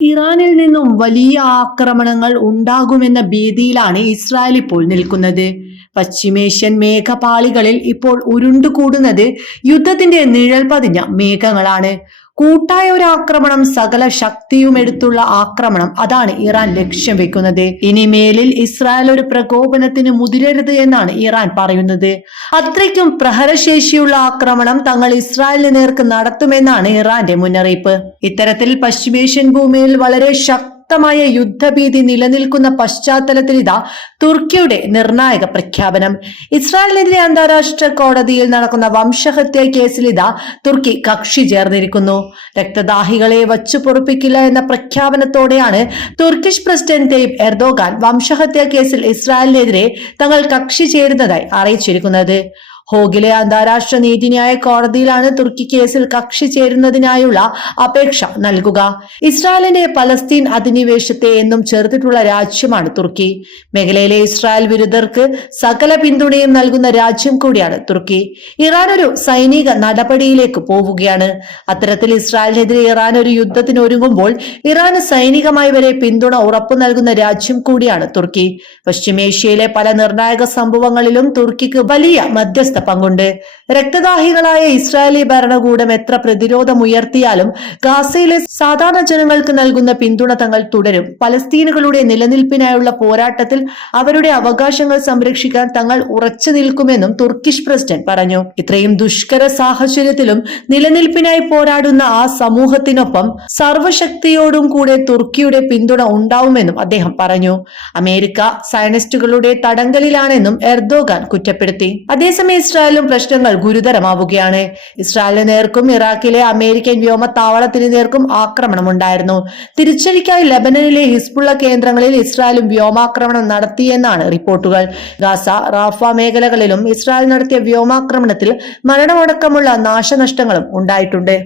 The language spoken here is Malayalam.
ഇറാനിൽ നിന്നും വലിയ ആക്രമണങ്ങൾ ഉണ്ടാകുമെന്ന ഭീതിയിലാണ് ഇസ്രായേൽ ഇപ്പോൾ നിൽക്കുന്നത്. പശ്ചിമേഷ്യൻ മേഘപാളികളിൽ ഇപ്പോൾ ഉരുണ്ടുകൂടുന്നത് യുദ്ധത്തിന്റെ നിഴൽ പതിഞ്ഞ മേഘങ്ങളാണ്. കൂട്ടായ ഒരു ആക്രമണം സകല ശക്തിയും എടുത്തുള്ള ആക്രമണം. അതാണ് ഇറാൻ ലക്ഷ്യം വെക്കുന്നത്. ഇനിമേലിൽ ഇസ്രായേൽ ഒരു പ്രകോപനത്തിന് മുതിരരുത് എന്നാണ് ഇറാൻ പറയുന്നത്. അത്രയ്ക്കും പ്രഹരശേഷിയുള്ള ആക്രമണം തങ്ങൾ ഇസ്രായേലിന് നേർക്ക് നടത്തുമെന്നാണ് ഇറാന്റെ മുന്നറിയിപ്പ്. ഇത്തരത്തിൽ പശ്ചിമേഷ്യൻ ഭൂമിയിൽ വളരെ ശക്തി ശക്തമായ യുദ്ധഭീതി നിലനിൽക്കുന്ന പശ്ചാത്തലത്തിൽ ഇതാ തുർക്കിയുടെ നിർണായക പ്രഖ്യാപനം. ഇസ്രായേലിനെതിരെ അന്താരാഷ്ട്ര കോടതിയിൽ നടക്കുന്ന വംശഹത്യ കേസിൽ ഇതാ തുർക്കി കക്ഷി ചേർന്നിരിക്കുന്നു. രക്തദാഹികളെ വച്ചു പൊറുപ്പിക്കില്ല എന്ന പ്രഖ്യാപനത്തോടെയാണ് തുർക്കിഷ് പ്രസിഡന്റ് തെയ്ബ് എർദോഗാൻ വംശഹത്യ കേസിൽ ഇസ്രായേലിനെതിരെ തങ്ങൾ കക്ഷി ചേരുന്നതായി അറിയിച്ചിരിക്കുന്നത്. ഹോഗിലെ അന്താരാഷ്ട്ര നീതിന്യായ കോടതിയിലാണ് തുർക്കി കേസിൽ കക്ഷി ചേരുന്നതിനായുള്ള അപേക്ഷ നൽകുക. ഇസ്രായേലിന്റെ പലസ്തീൻ അധിനിവേശത്തെ എന്നും ചേർത്തിട്ടുള്ള രാജ്യമാണ് തുർക്കി. മേഖലയിലെ ഇസ്രായേൽ വിരുദ്ധർക്ക് സകല പിന്തുണയും നൽകുന്ന രാജ്യം കൂടിയാണ് തുർക്കി. ഇറാൻ ഒരു സൈനിക നടപടിയിലേക്ക് പോവുകയാണ്. അത്തരത്തിൽ ഇസ്രായേലിനെതിരെ ഇറാൻ ഒരു യുദ്ധത്തിന് ഒരുങ്ങുമ്പോൾ ഇറാന് സൈനികമായി വരെ പിന്തുണ ഉറപ്പു നൽകുന്ന രാജ്യം കൂടിയാണ് തുർക്കി. പശ്ചിമേഷ്യയിലെ പല നിർണായക സംഭവങ്ങളിലും തുർക്കിക്ക് വലിയ മധ്യസ്ഥ പങ്കുണ്ട്. രക്തദാഹികളായ ഇസ്രായേലി ഭരണകൂടം എത്ര പ്രതിരോധം ഉയർത്തിയാലും ഗാസയിലെ സാധാരണ ജനങ്ങൾക്ക് നൽകുന്ന പിന്തുണ തങ്ങൾ തുടരും. പലസ്തീനുകളുടെ നിലനിൽപ്പിനായുള്ള പോരാട്ടത്തിൽ അവരുടെ അവകാശങ്ങൾ സംരക്ഷിക്കാൻ തങ്ങൾ ഉറച്ചു നിൽക്കുമെന്നും തുർക്കിഷ് പ്രസിഡന്റ് പറഞ്ഞു. ഇത്രയും ദുഷ്കര സാഹചര്യത്തിലും നിലനിൽപ്പിനായി പോരാടുന്ന ആ സമൂഹത്തിനൊപ്പം സർവശക്തിയോടും കൂടെ തുർക്കിയുടെ പിന്തുണ ഉണ്ടാവുമെന്നും അദ്ദേഹം പറഞ്ഞു. അമേരിക്ക സയനിസ്റ്റുകളുടെ തടങ്കലിലാണെന്നും എർദോഗാൻ കുറ്റപ്പെടുത്തി. അതേസമയം ഇസ്രായേലും പ്രശ്നങ്ങൾ ഗുരുതരമാവുകയാണ്. ഇസ്രായേലിന് നേർക്കും ഇറാഖിലെ അമേരിക്കൻ വ്യോമത്താവളത്തിന് നേർക്കും ആക്രമണമുണ്ടായിരുന്നു. തിരിച്ചടിക്കായി ലബനനിലെ ഹിസ്ബുള്ള കേന്ദ്രങ്ങളിൽ ഇസ്രായേലും വ്യോമാക്രമണം നടത്തിയെന്നാണ് റിപ്പോർട്ടുകൾ. ഗാസ റാഫ മേഖലകളിലും ഇസ്രായേൽ നടത്തിയ വ്യോമാക്രമണത്തിൽ മരണമടക്കമുള്ള നാശനഷ്ടങ്ങളും ഉണ്ടായിട്ടുണ്ട്.